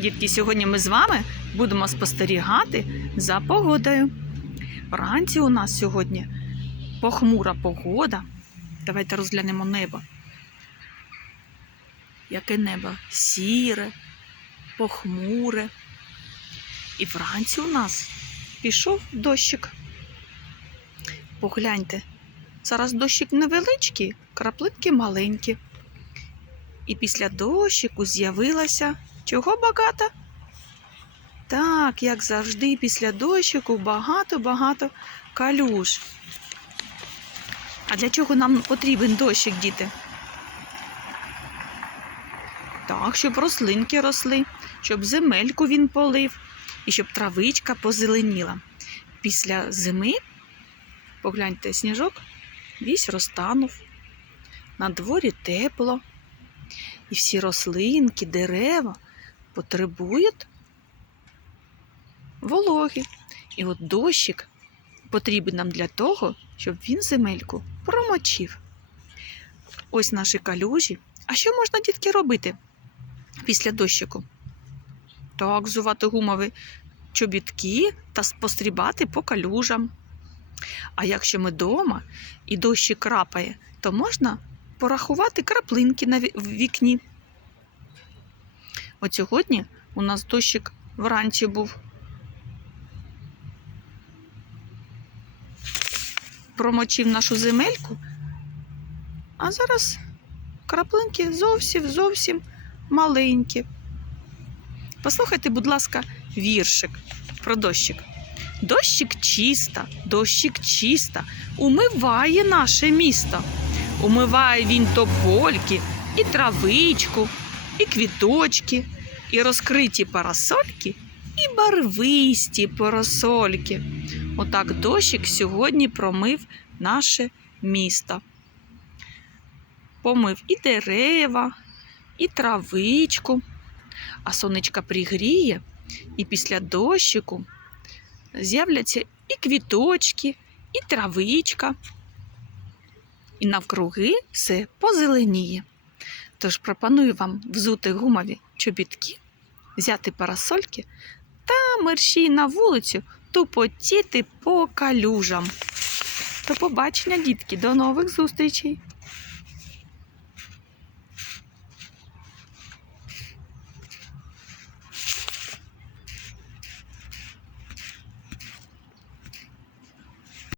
Дітки, сьогодні ми з вами будемо спостерігати за погодою. Вранці у нас сьогодні похмура погода. Давайте розглянемо небо. Яке небо? Сіре, похмуре. І вранці у нас пішов дощик. Погляньте, зараз дощик невеличкий, краплинки маленькі. І після дощику з'явилася чого багато? Так, як завжди, після дощику багато-багато калюж. А для чого нам потрібен дощик, діти? Так, щоб рослинки росли, щоб земельку він полив і щоб травичка позеленіла. Після зими, погляньте, сніжок весь розтанув. На дворі тепло. І всі рослинки, дерева потребують вологи. І от дощик потрібен нам для того, щоб він земельку промочив. Ось наші калюжі. А що можна, дітки, робити після дощику? Так, зувати гумові чобітки та пострібати по калюжам. А якщо ми вдома і дощик крапає, то можна порахувати краплинки на вікні. От сьогодні у нас дощик вранці був. Промочив нашу земельку, а зараз краплинки зовсім зовсім маленькі. Послухайте, будь ласка, віршик про дощик. Дощик чиста, дощик чиста, умиває наше місто. Умиває він топольки, і травичку, і квіточки, і розкриті парасольки, і барвисті парасольки. Отак дощик сьогодні промив наше місто. Помив і дерева, і травичку, а сонечка пригріє, і після дощику з'являться і квіточки, і травичка і навкруги все позеленіє. Тож пропоную вам взути гумові чобітки, взяти парасольки та мерщій на вулицю тупотіти по калюжам. До побачення, дітки, до нових зустрічей!